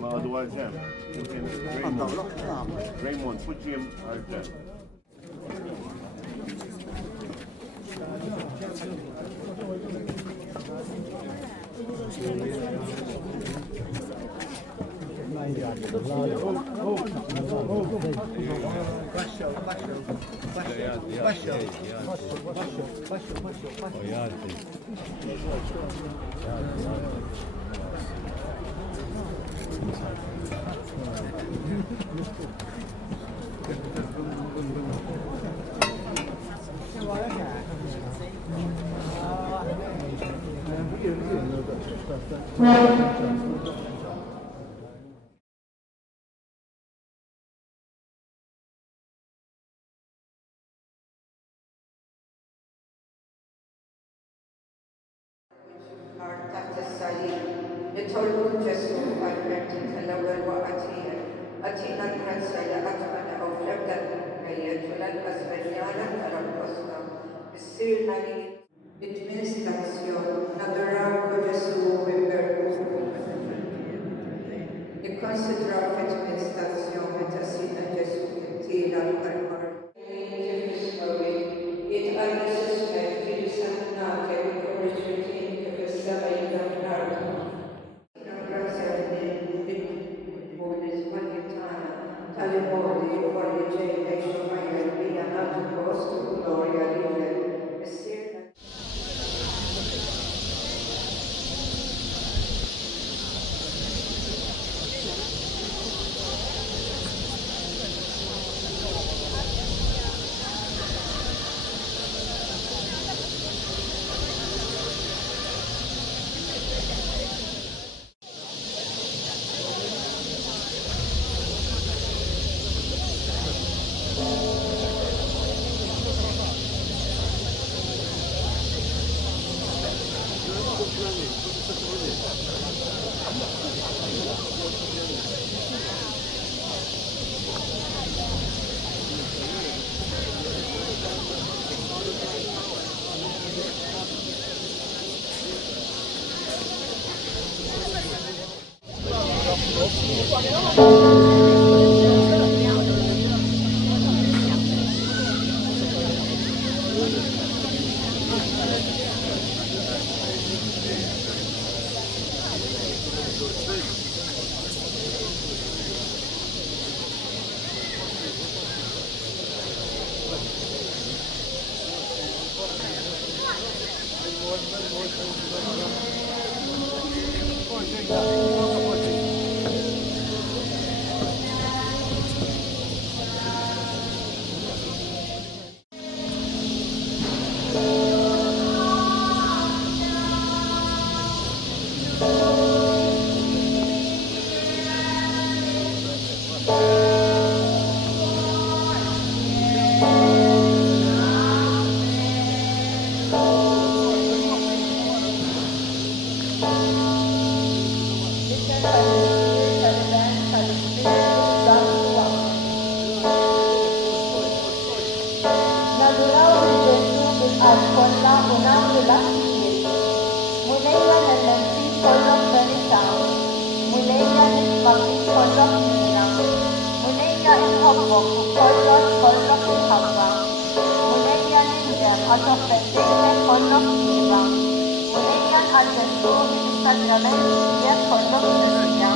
ما otherwise them. Raymond, put Jim out there. تحت الصليب لتربط يسوع التي تلول وأتيا أتينا gracia لأتمنى أو فلبدا ميت ولن أسبنيانا تربصنا السيرنا لي Administración natural por Jesús en e considerar a administração metasina Jesús tira al It other suspect to disannate we courage within que pensava in governare. Grazie all'Ismagnetana, tale modi voglio gente sciomai al via nato posto gloria lide. a Gesù i sacramenti e con l'Eucaristia.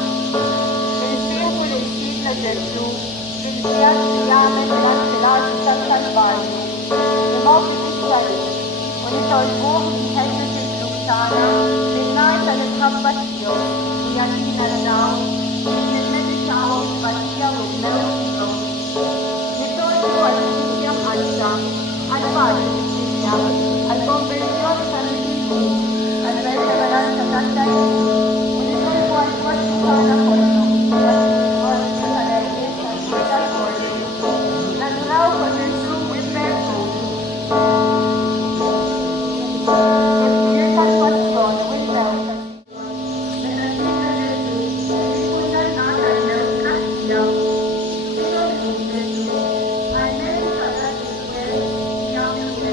Discepoli e sigla Gesù, il fiamme transgelati al Calvario, de mogen Israel, und es soll wohl die Hände des Luftana, den Neid seiner Compassion, die an ihn ernaut, in den Menschen was hier und Menschen. Wir sollen nur als Christian anschauen, alle Wahrheit al conversión santifici, al ver severanza tanta y el cual fue escuchada por nosotros, a la iglesia y al pueblo, natural con Jesús y perfecto. Y esta actuación muy perfecta. Bendita Jesús, escucha nada en la Eucaristía. Dios Jesús, al menos para que y a mi mujer.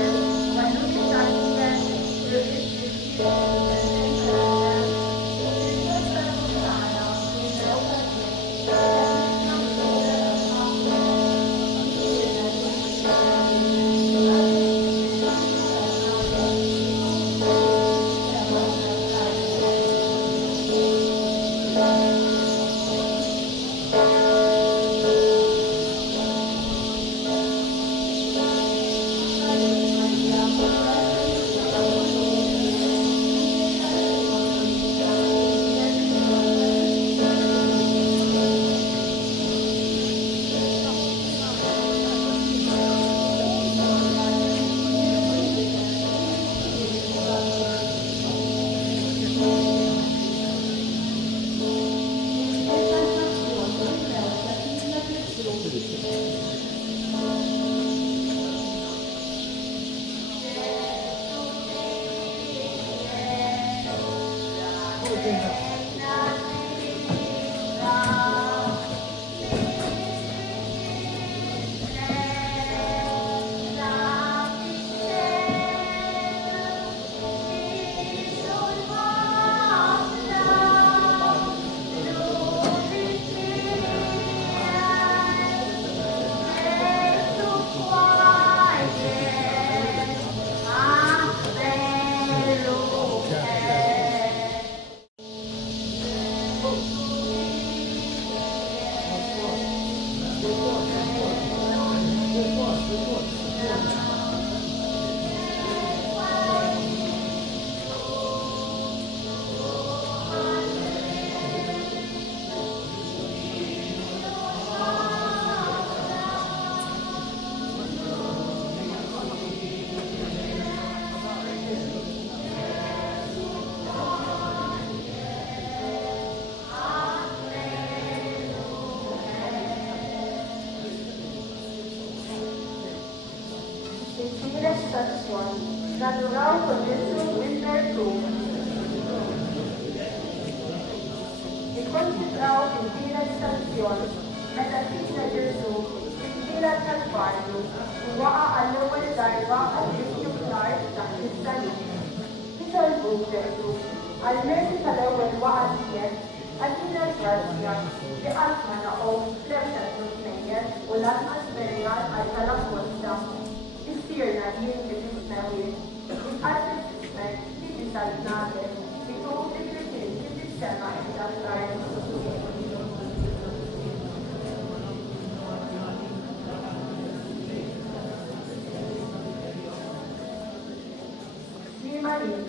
Natural con Jesús y perfecto. Y concentrado en vida y sanción, metafísica Jesús, vida al Calvario, wa a la humanidad va a disfrutar la cristiana. Y salvo Jesús, al menos a la humanidad al final gracia, de alma o flecha sus medias, o las asperidades al la fuerza. Istirna diente Ismael, artistisme, digitalnate, i to biblioteki bestämma endast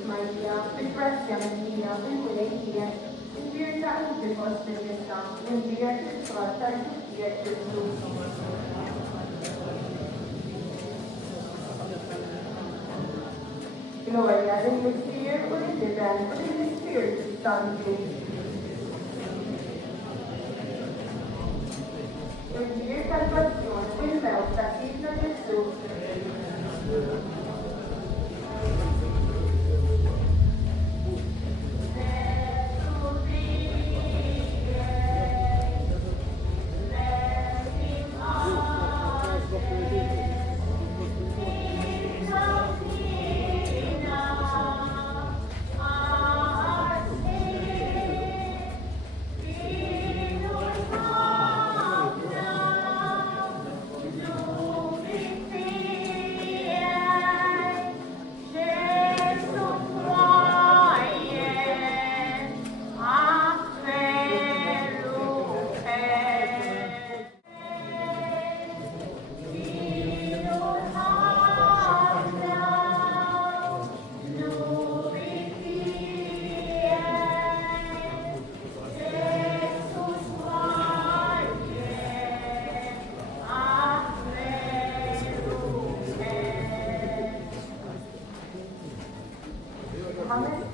Maria, ringraziamo Dio per quelle che spirita anche vostre pietà, nel dire che sfratta e dire Gesù. Gloria del Spirito del Vento e del Spirito Santo. Per dire salvazione, il nostro Figlio Gesù.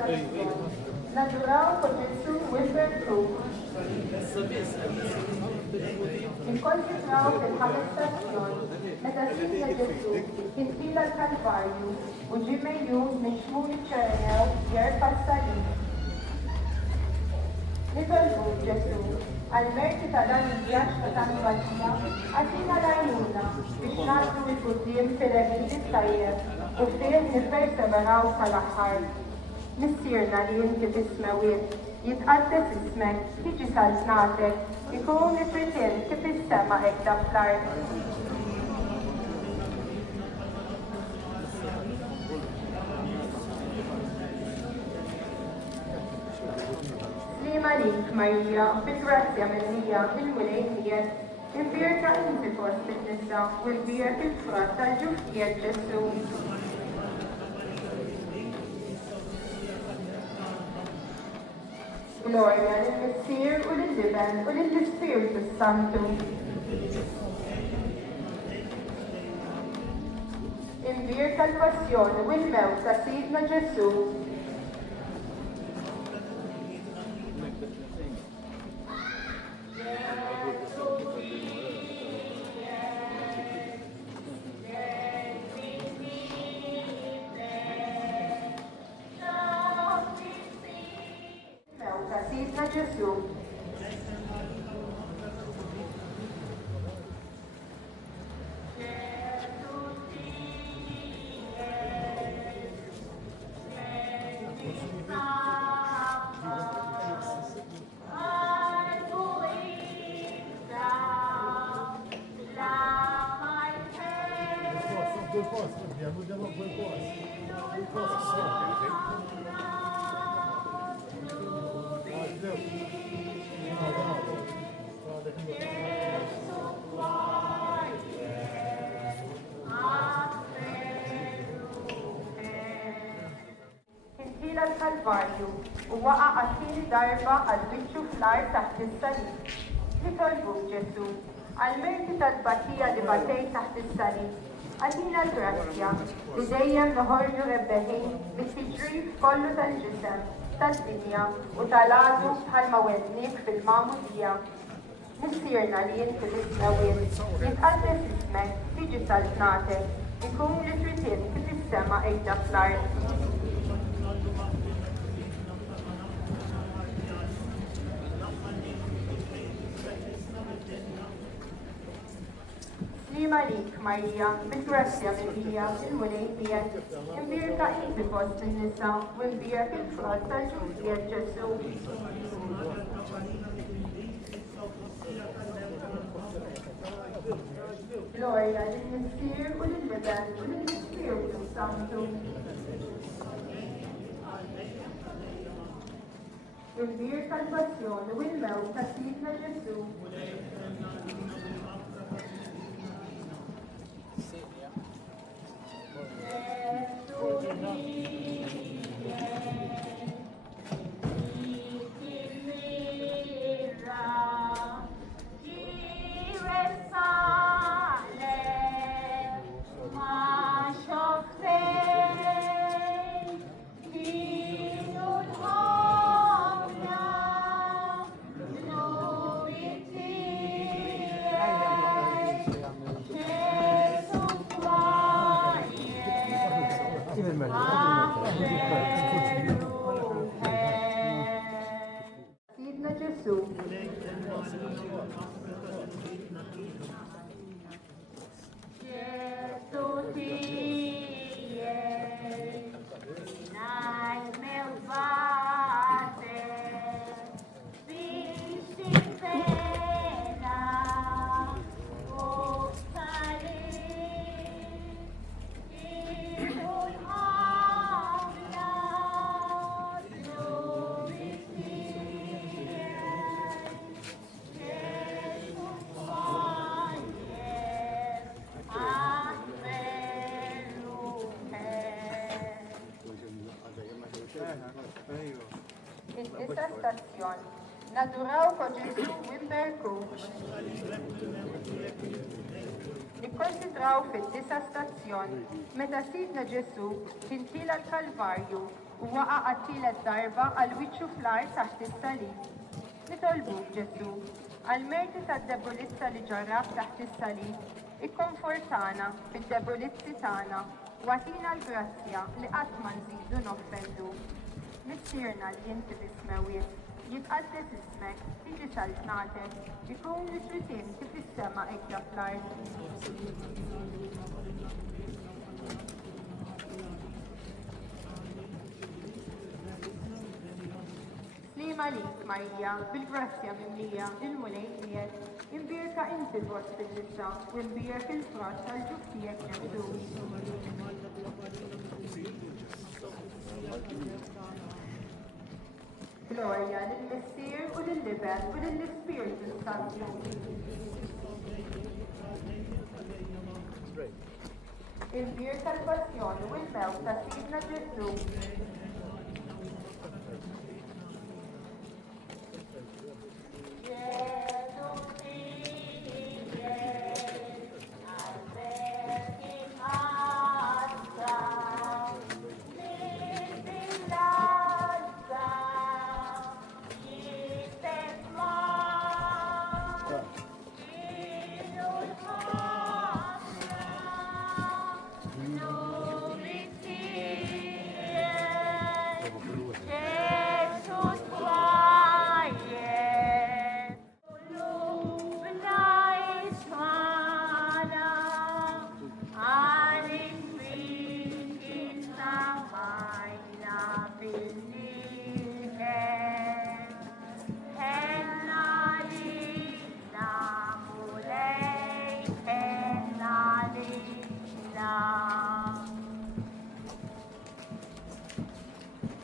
stazzjoni. Naduraw ko Ġesu Wilber Krug. Nikkonsidraw fil-ħames stazzjoni meta sidna Ġesu kien fila l-Kalvarju u ġie mejjun minn xmuni ċernew jerfa' s-salib. Nitolbu Ġesu għal-merti ta' dan il-vjaġġ ta' tal-Batija għatina l-għajnuna biex ngħaddu l-qudiem fil-emin tajjeb u fih nipperseveraw sal-aħħar. Missierna li inti bismewiet, jitqaddes ismek, tiġi sal-snatek, ikun ifritin kif is-sema hekk fl-art. Malik Marija, bil-grazzja mill-Mija, il-Mulejnijiet, imbirka inti fost il-nisa u l-bija fil-frat tal-ġuftijiet Ġesu. Gloria lill-Missier u lill-Liben u lill-Ispiritu Santu. Imbirka l-passjoni u l-mewt ta' Sidna Ġesu. Sidna Ġesu. Inħila l-Kalvarju u waqa' għal-tieni darba għal-wiċċu fl-art taħt is-salib. Nitolbu Ġesu għal-merti tal-batija li batej taħt is-salib. Għalina l-grazzja li dejjem noħorġu rebbeħin mit-tiġrif kollu tal-ġisem, tad-dinja u tal-għadu bħalma wednik fil-mamudija. Missierna li inti bismewiet, jitqaddes ismek, tiġi sal-snatek, ikun li tritin kif is-sema ejda fl-art. Malik Marija, bil-grazzja mill-Mija, il-Mulejnijiet, imbirka inti fost in-nisa u imbirka il-frott tal-ġuftijiet Ġesu. Gloria lill-Missier u lill-Liben u lill-Ispiritu Santu. Imbirka l-passjoni u l-mewt ta' Sidna Ġesu. Sidna Ġesu. Ġesu tiegħi, ngħid mill-bate biex tinfena u Issa stazzjoni. Naduraw ko Ġesu Wilber Krug. Nikkonsidraw fid-disa stazzjoni meta Sidna Ġesu kien tila l-Kalvarju u waqa' għat-tielet darba għal wiċċu fl-art taħt is-salib. Nitolbuk Ġesu, għall-merti tad-debolizza li ġarrab taħt is-salib, ikkonfortana fid-debolizzi tagħna u għatina l-grazzja li qatt ma nżidu noffendu. Missierna li inti bismewiet, jitqaddes ismek, tiġi saltnatek, ikun li trid inti fis-sema hekk fl-art. Slima lik, Marija, bil-grazzja mimlija, il-mulejniet, imbirka inti fost fil-lissa, u imbirk il-frott tal-ġuftijek Ġesu. Gloria lill-Missier u lill-Liben u lill-Ispiritu Santu. Il-bir tal-passjoni u l-mewt ta' Sidna Ġesu.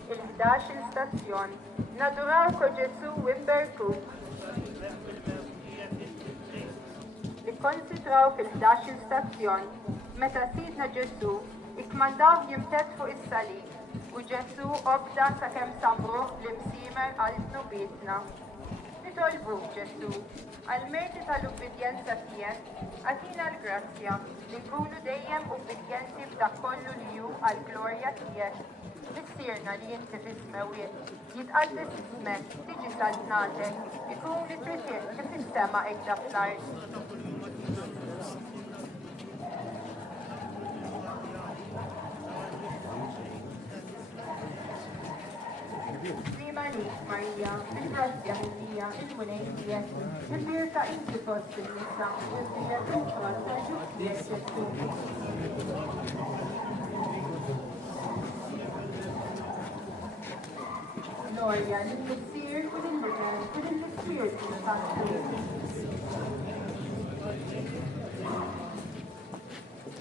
Il-11 il-stazzjon, nadurawko Ġesu wimberkuk. Nikkonsidraw fil-11 il-stazzjon, meta Sidna Ġesu ikmandaw jimtet fuq is-salib u Ġesu obda sakemm samruh l-imsiemer għal tnubietna. Nitolbuk Ġesu, għall-merti tal-ubbidjenza tiegħek, għatina l-grazzja li nkunu dejjem ubbidjenti f'dak kollu li hu għall-glorja tiegħek. Missierna li inti fis-smewiet, jitqaddes ismek, tiġi saltnatek, ikun li trid inti fis-sema hekk fl-art. Slima lik, Marija, bil-grazzja mimlija, il-mulejniet, imbirka inti fost il-nisa, u imbirek il-frott tal-ġuftijek Ġesu. Gloria lill-Missier u lill-Liben u lill-Ispiritu Santu.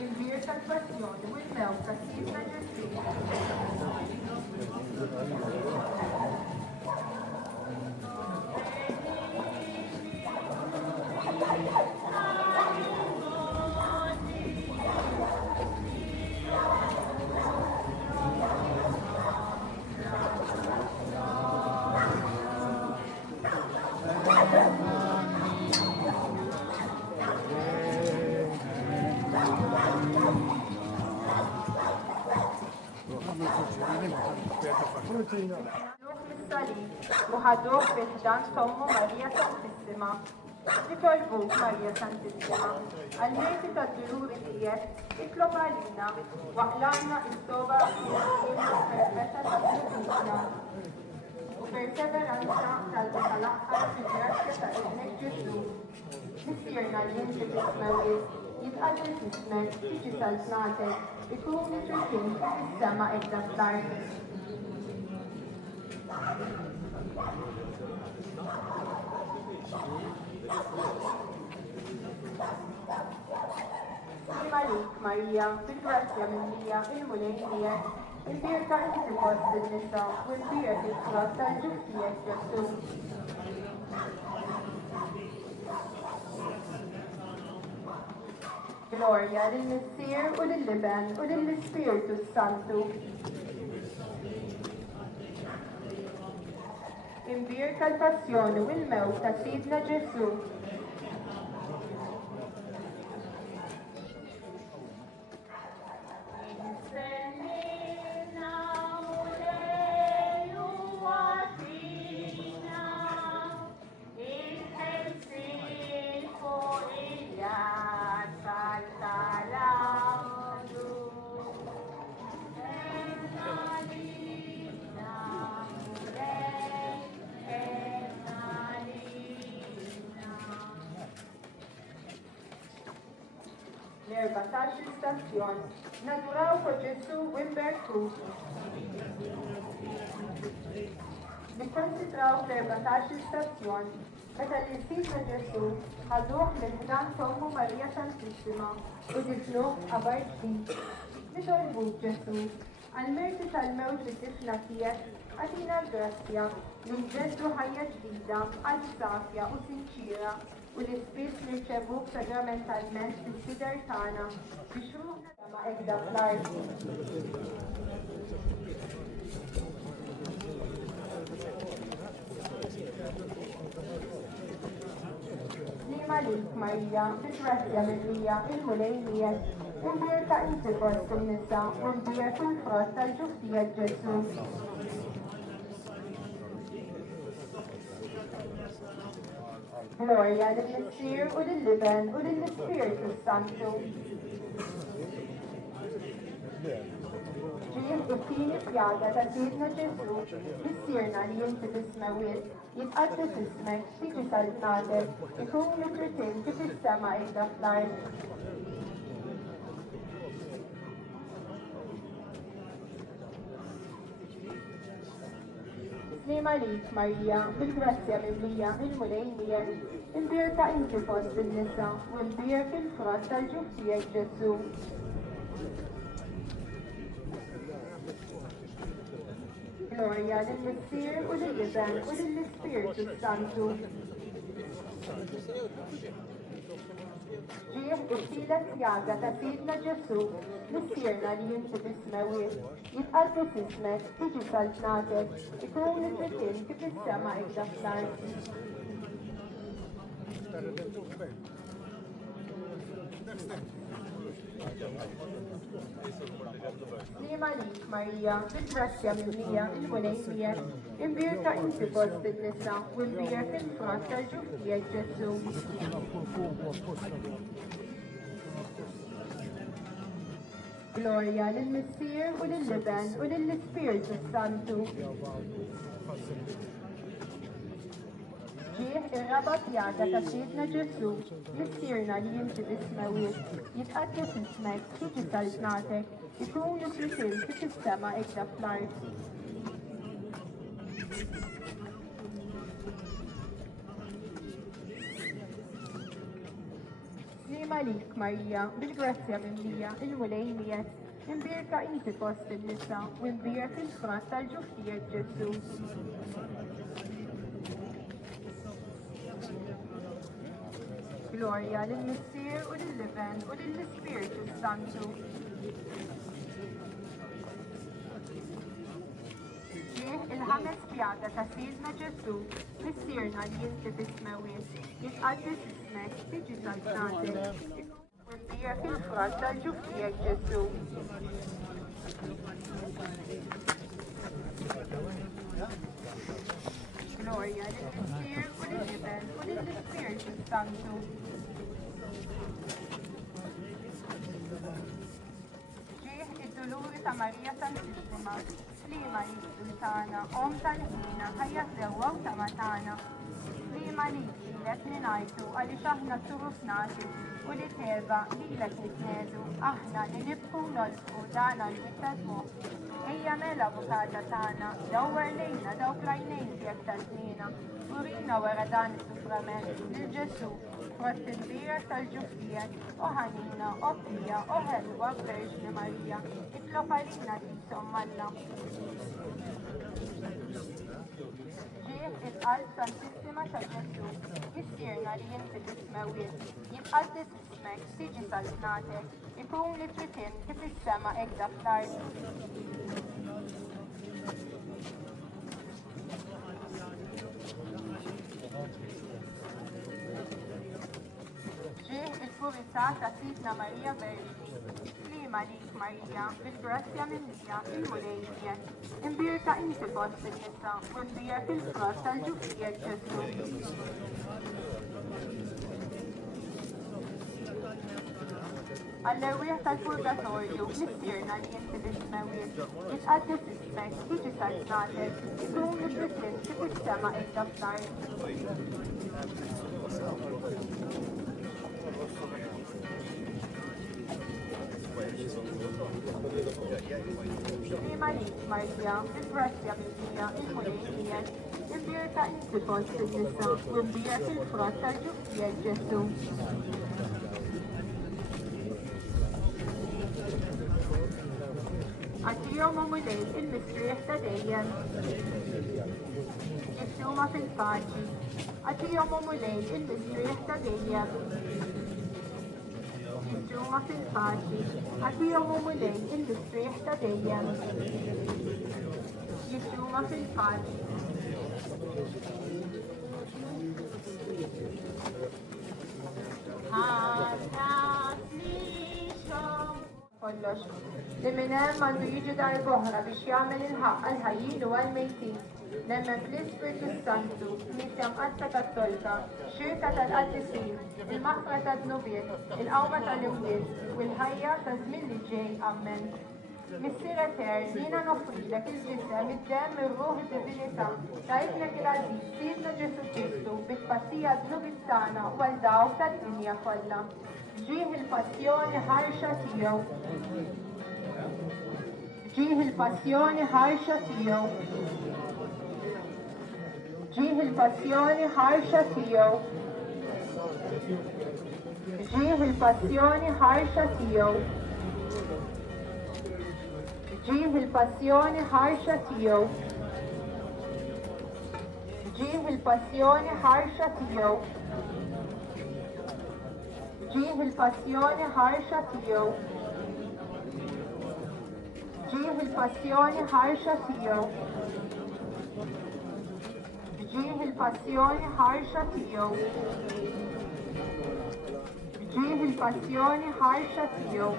Il-bir tal-passjoni u l-mewt ta' Sidna Ġesu. U ħaduh biħdan tommu Marija Santissima. Nitolbuk Marija Santissima, għal-merti tad-duluri tiegħek, itlob għalina waqlana is-soba perfetta tal-Ġusna u perseveranza tal-aħħar fil-grazzja ta' ibnek Ġesu. Missierna li inti fis-smewiet, jitqaddes ismek, tiġi saltnatek, ikun li trid inti fis-sema hekk fl-art. Slima lik, Marija, bil-grazzja mimlija, il-mulejniet, imbirka inti fost il-nisa u imbirek il-frott tal-ġuftijek Ġesu. Gloria lill-Missier u lill-Liben u lill-Ispiritu Santu. Imbirka l-passjoni u l-mewt ta' Sidna Ġesu. Insellina mulejniet, l-14 stazzjon naturaw fuq Ġesu Wimber Cruz. Nikkonsidraw l-14 stazzjon meta l-Istidna Ġesu ħalluh mill-ħdan Tommu Marija Santissima u difnuh qabar ġdid. Nitolbuk Ġesu, għal-merti tal-mewt bit-tifla tiegħek għatina l-grazzja li nġeddu ħajja ġdida għal safja u sinċira u li spiss nirċevuk sagramentalment fis-sider tagħna biex ruħna ma' ekda fl-art. Nima lik Marija, bit-grazzja mill-Lija, il-mulejnijiet, imbierka inti fost in-nisa u imbierk il-frott tal-ġuftijiet Ġesu. Gloria lill-Missier u lill-Liben u lill-Ispiritu Santu. Ġie it-tieni pjaga ta' Sidna Ġesu, missierna li inti tismewiet, jitqaddes ismek, tiġi saltnatek, ikun li tritin kif is-sema qiegħda fl-art. Nima lik Marija, bil-grazzja mill-Lija, il-mulejnijiet, imbierka inti fost in-nisa u imbierk il-frott tal-ġuftijiet Ġesu. Gloria lill-Missier u lill-Liben u lill-Ispiritu Santu. Ġie it-tielet pjaga ta' Sidna Ġesu, missierna li inti tismewiet, jitqaddes ismek, tiġi saltnatek, ikun li tritin kif is-sema qiegħda fl-art. Nima lik Marija, bil-grazzja mill-Lija, il-mulejnijiet, imbierka inti fost in-nisa u imbierk il-frott tal-ġuftijiet Ġesu. Gloria lill-Missier u lill-Liben u lill-Ispiritu Santu. Ġie ir-raba' pjaga ta' Sidna Ġesu, missierna li inti tismewiet, jitqaddes ismek, tiġi saltnatek, ikun li tritin kif is-sema qiegħda fl-art. Nima lik Marija, bil-grazzja mill-Lija, il-mulejnijiet, imbierka inti fost in-nisa u imbierk il-frott tal-ġuftijiet Ġesu. Gloria lill-Missier u lill-Liben u lill-Ispiritu Santu. Ġie il-ħames pjaga ta' Sidna Ġesu, missierna li inti tismewiet, jitqaddes ismek, tiġi saltnatek, u imbierk il-frott tal-ġuftijiet Ġesu. Gloria lill-Missier u lill-Liben u lill-Ispiritu Santu. Ġie id-Duluri ta' Marija Santissima, slima li tagħna, om tal-ħina, ħajja sewwa u ta' matana. Slima li lek li ngħidu għaliex aħna surufnati u li teba lilek nitnedu, aħna li nibku nolqu dana l-mittadmu. Ejja mela avukata tagħna, dawwer lejna dawk l-għajnejn tiegħek tal-ħnina, urina wara dan is-sufframent lil Ġesu, fost il-bira tal-ġuftijiet, u ħanina, u pija, u ħelwa Verġni Marija, itlob għalina tisom Alla. Ġie il-qalb Santissima ta' Ġesu, missierna li inti tismewiet, jitqaddes ismek, tiġi saltnatek, ikun li tritin kif is-sema qiegħda fl-art. Ġie il-purità ta' Sidna Marija Verġni, slima lik Marija, bil-grazzja mill-Lija, il-mulejnijiet, imbierka inti fost in-nisa u imbierk il-frott tal-ġuftijiet Ġesu. Għall-erwieħ tal-purgatorju, missierna li inti tismewiet, jitqaddes ismek, tiġi saltnatek, ikun li tritin kif is-sema qiegħda fl-art. Imanik Marja, il-grazzja bistija, il-munijiet, il-bir ta' intifos fil-nisa, u l-bir fil-frott tal-ġufijiet Ġesu. Għatijom u mulej il-mistriħ ta' dejjem, jifsuma fil-paċi. Għatijom u mulej il-mistriħ ta' dejjem, jifsuma fil-paċi. Għatijom u mulej il-mistriħ ta' dejjem, jifsuma fil-paċi. kollox. Li minn hemm għandu jiġi darb'oħra biex jagħmel il-ħaqq għall-ħajjin u għall-mejtin. Nemmen fl-Ispiritu Santu, Knisja Mqadsa Kattolika, xirka tal-qaddisin, il-maħfra tad-dnubiet, il-qawma tal-imwiet u l-ħajja ta' żmien li ġej. Amen. Missier Etern, jiena nofrilek il-ġisem, id-demm, ir-ruħ, id-divinità, tajtlek il-għażiż, Sidna Ġesu Kristu, bit-tpassija d-dnubiet tagħna u għal dawk tad-dinja kollha. Ġieħ il-passjoni ħarxa tiegħu. Ġieħ il-passjoni ħarxa tiegħu. Ġieħ il-passjoni ħarxa tiegħu. Ġieħ il-passjoni ħarxa tiegħu. Ġieħ il-passjoni ħarxa tiegħu. Ġieħ il-passjoni ħarxa tiegħu. ġieħ il-passjoni ħarxa tiegħu. ġieħ il-passjoni ħarxa tiegħu. ġieħ il-passjoni ħarxa tiegħu. ġieħ il-passjoni ħarxa tiegħu.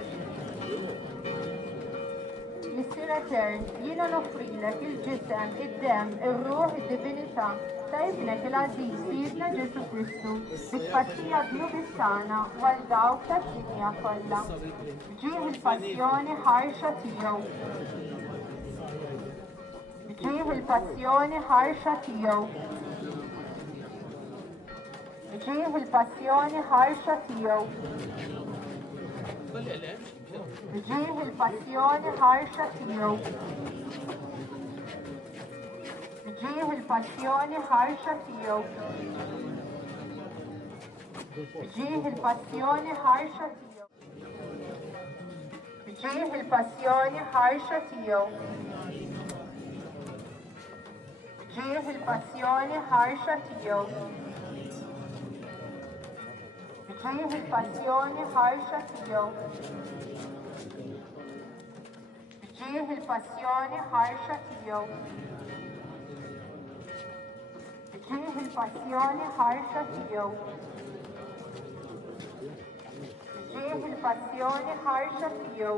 Missier Etern, jiena nofrilek il-ġisem, id-demm, ir-ruħ, id-divinità ta' ibnek il-għażiż Sidna Ġesu Kristu, bit-tpassija d-dnubiet tagħna u għal dawk tad-dinja kollha. Ġieħ il-passjoni ħarxa tiegħu. Ġieħ il-passjoni ħarxa tiegħu. Ġieħ il-passjoni ħarxa tiegħu. Ġieħ il-passjoni ħarxa tiegħu. ġieħ il-passjoni ħarxa tiegħu. ġieħ il-passjoni ħarxa tiegħu. ġieħ il-passjoni ħarxa tiegħu. ġieħ il-passjoni ħarxa tiegħu. ġieħ il-passjoni ħarxa tiegħu. ġieħ il-passjoni ħarxa tiegħu. ġieħ il-passjoni ħarxa tiegħu. ġieħ il-passjoni ħarxa tiegħu.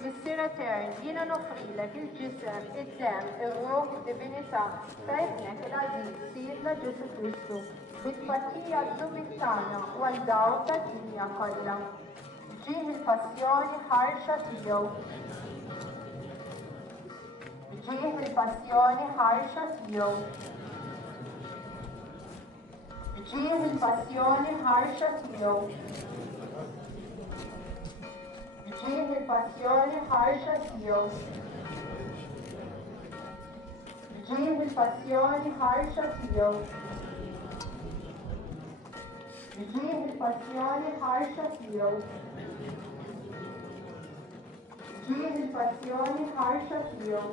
Missier Etern, jiena nofrilek il-ġisem, id-demm, ir-ruħ, id-divinità ta' ibnek il-għażiż Sidna Ġesu Kristu, bit-tpassija d-dnubiet tagħna u għal dawk tad-dinja kollha. Ġieħ il-passjoni ħarxa tiegħu. ġieħ il-passjoni ħarxa tiegħu. ġieħ il-passjoni ħarxa tiegħu. ġieħ il-passjoni ħarxa tiegħu. ġieħ il-passjoni ħarxa tiegħu. ġieħ il-passjoni ħarxa tiegħu. ġieħ il-passjoni ħarxa tiegħu.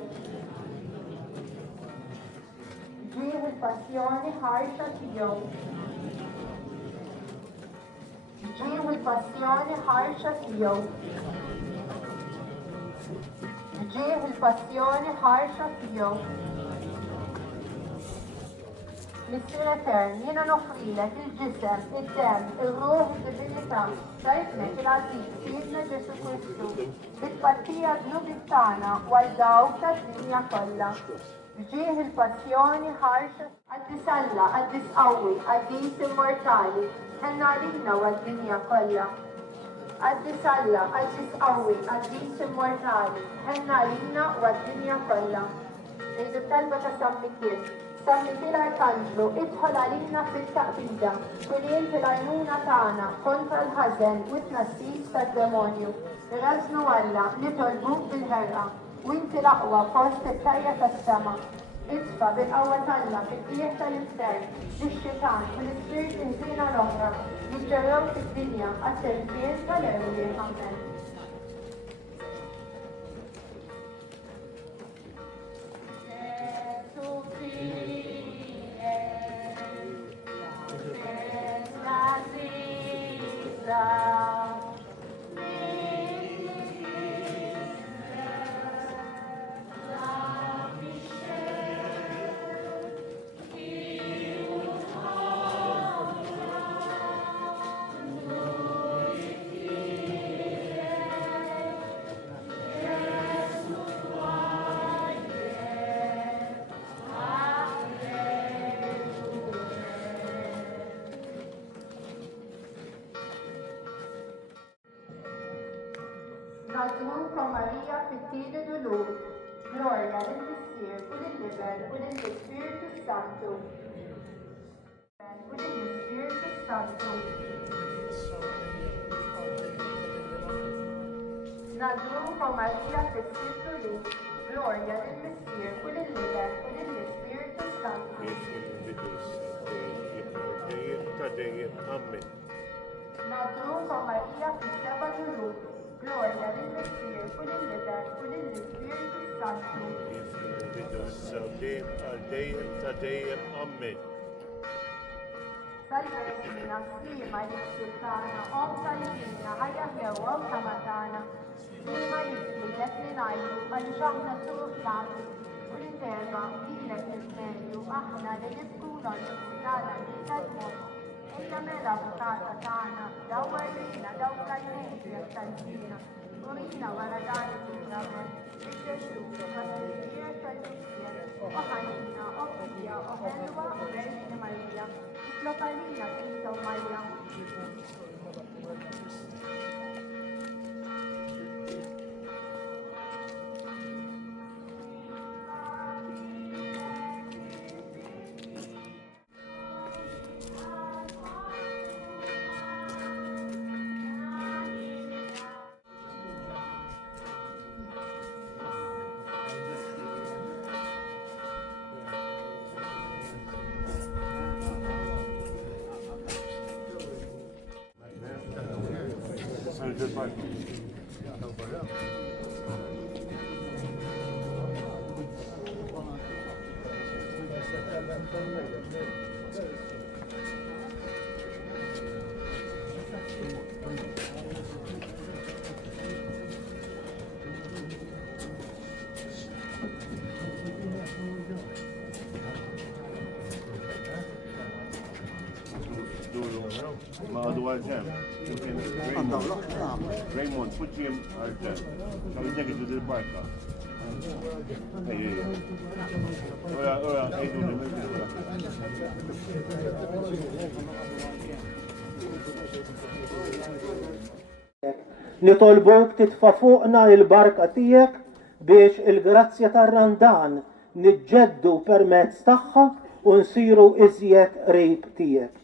ġieħ il-passjoni ħarxa tiegħu. ġieħ il-passjoni ħarxa tiegħu. ġieħ il-passjoni ħarxa tiegħu. Missier Etern, jiena nofrilek il-ġisem, id-demm, ir-ruħ, id-divinità ta' ibnek il-għażiż Sidna Ġesu Kristu, bit-tpassija d-dnubiet tagħna u għal dawk tad-dinja kollha. Ġieħ il-passjoni ħarxa għaddis Alla, għaddis qawwi, għaddis immortali, ħenna għalina u għad-dinja kollha. Għaddis Alla, għaddis qawwi, għaddis immortali, ħenna għalina u għad-dinja kollha. Ngħidu talba ta' San Mikkiel. San Michele Arcangelo, idħol għalina fit-taqbida, bilien fil-għajnuna tagħna kontra l-ħażen u t-tnassis tad-demonju. Irrażnu Alla, nitolbuk bil-ħerqa, u inti l-aqwa fost it-tajja tas-sema. Itfa bil-qawwa tagħna fil-qieħ tal-infern, lix-xitan u l-ispirit inżina l-oħra, jiġġarrew fid-dinja għat-terfien tal-ewliel. Amen. Nadruka Marija fit-tieni dulur, glorja lill-Missier u lill-Liber u lill-Ispiritu Santu. U lill-Ispiritu Santu. Nadruka Marija fit-tieni dulur, glorja lill-Missier u lill-Liber u lill-Ispiritu Santu. Nadruka Marija fit-seba' dulur, gloria lill-Missier u lill-Liber u lill-Ispiritu Santu. Amen. Salve Regina, slima lis-Sultana, Om tal-Dina, ħajja ħewwa u tamatana. Slima jislilet li ngħidu għaliex aħna suruflati u l-interba dilek nitmenju aħna li nibku nolqu tagħna nitadmu. Ejja mela avukata tagħna, dawwar lilna dawk tal-Ġusjek tal-Ġina, urina wara dan il-Ġurnament, il-Ġesù, tal-Ġusjek tal-Ġusjek, u ħanina, u Fidja, u Ħelwa, u Verġini Marija, itlob għalina Krista u Marja. Raymond, put him right there. Shall we take it to the barca? Hey. Ora, hey, do Nitolbok titfa' fuqna il-barka tiegħek biex il-grazzja tar-Randan niġġeddu permezz tagħha u nsiru iżjed qrib tiegħek.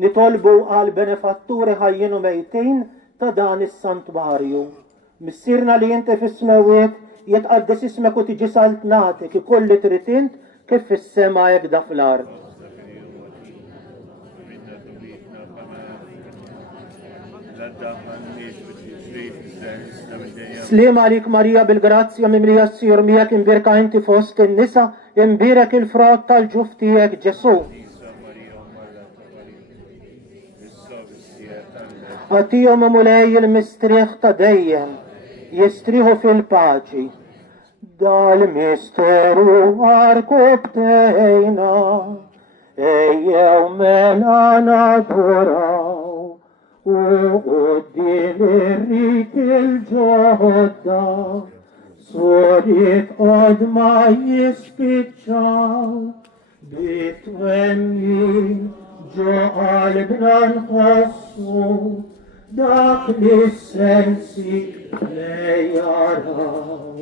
Nitolbu għal benefatturi ħajjin u mejtin ta' dan is-santwarju. Missirna li inti fis-smewiet jitqaddes ismek u tiġi saltnatik ikoll li trid int kif fis-sema hekk da fl-ard. Slim għalik Marija bil-grazzja mimlija ssir miegħek imbirka inti fost in-nisa imbirek il-frott tal-ġuf tiegħek Ġesu. Għatijom mulej il-mistriħ ta' dejjem, jistriħu fil-paċi. Dal-misteru għarkubtejna, ejjew mela naduraw, u għuddin irrit il-ġodda, surit qod ma jispiċċaw, bitwemmin ġo qalbna nħossu, dak li sensi le jaraw.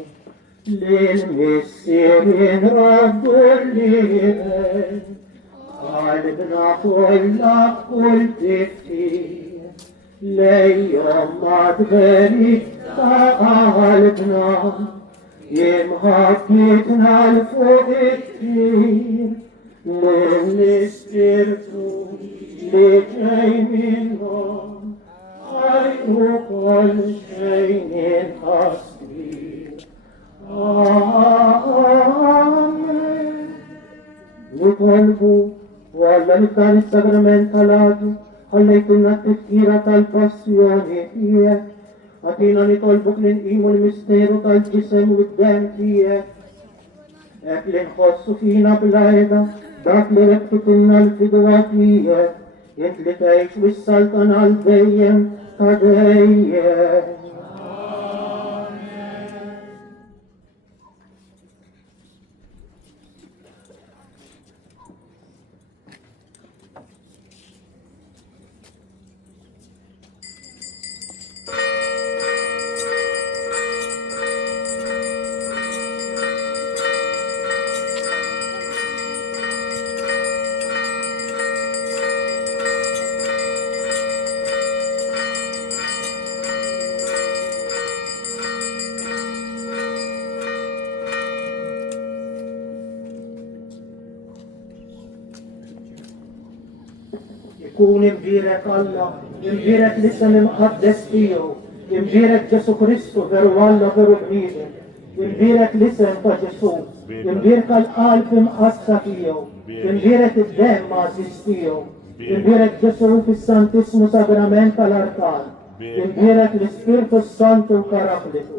للمسيرين رب الليل قلبنا كلك قلت كتير ليوم ما تغريب قلبنا يمهكتنا لفوق كتير للمسيرتو لجاي منهم خير كل شيء تصير آمين نطلبوا ولا نكان الساكرامنتالاتو خليتنا التفكيرة الباسيوني فيك أتينا نطلبك لنقيموا المستيرو الجسم والدم فيك أكل نخص فينا بالعيدة ذاك لركتنا الفدوة فيك يتلي تعيش بالسلطنة الديم تدين يكون مبيرك الله مبيرك لسه مقدس فيه مبيرك جسو كريستو فيرو الله فيرو بعيده مبيرك لسه انت جسو مبيرك القلب مقصى فيه مبيرك الدم معزز فيه مبيرك جسو في السانتيسمو ساكرامنتا الاركان مبيرك الاسبيرتو السانتو كاراكليتو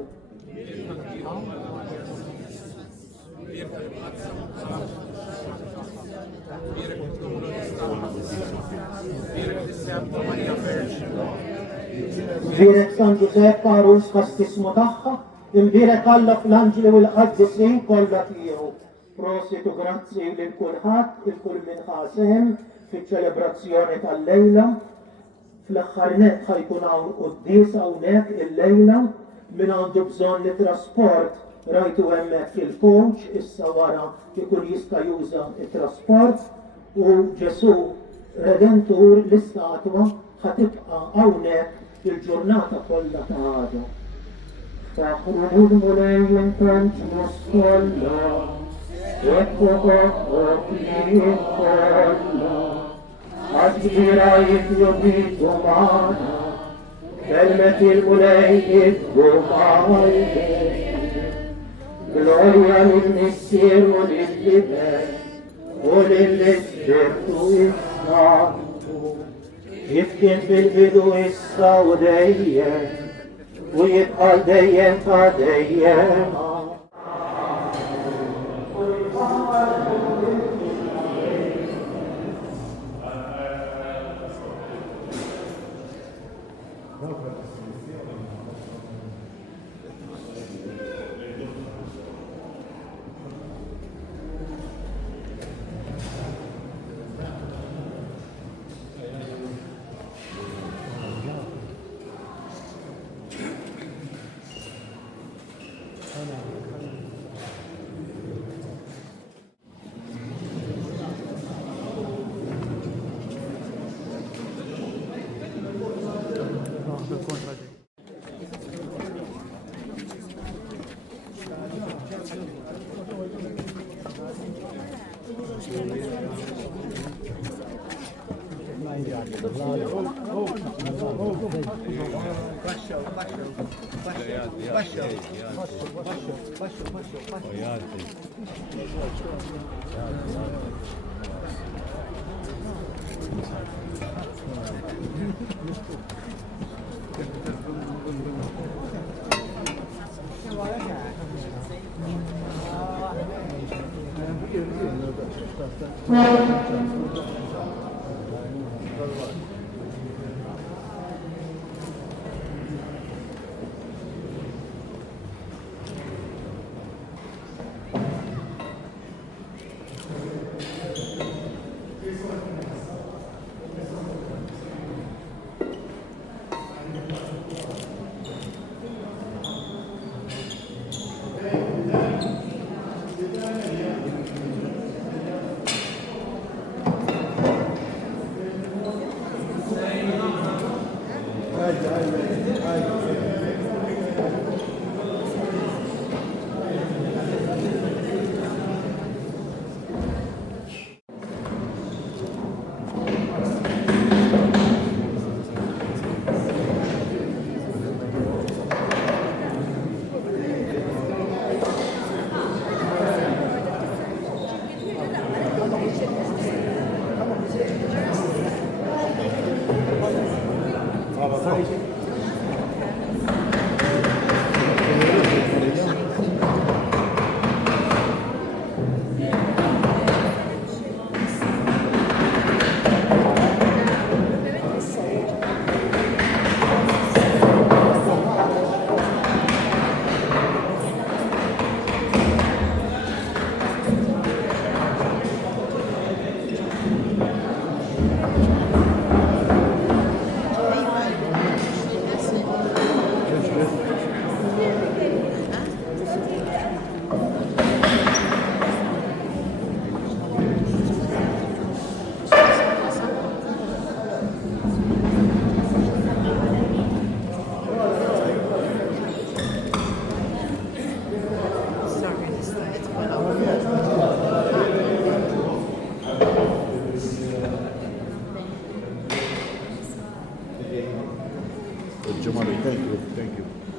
مبيرك سان جوزيف عروس خستسمو تاعها مبيرك الله في الانجيل والقديسين كلها فيه بروسيتو جراتسي للكلهات الكل من خاسهم في السليبراسيوني الليلة في الاخرنات حيكون عون قديس هناك الليلة من عنده بزون لتراسبورت رايتو هناك في الكوتش السوارة يكون يستا يوزا التراسبورت وجسو ردنتور لسه عطوة هتبقى هناك الجورناتا كلها هذا فخروج الملايين تنشمس كلها واتبقى فيه كلها عجب رايك يبيت معنا كلمة الملايين معنا بالعليا للمسير ولللباس وللسبت والصعب يسكن في البدو السودية ويتقال ديان فديان Jamali, thank you, thank you.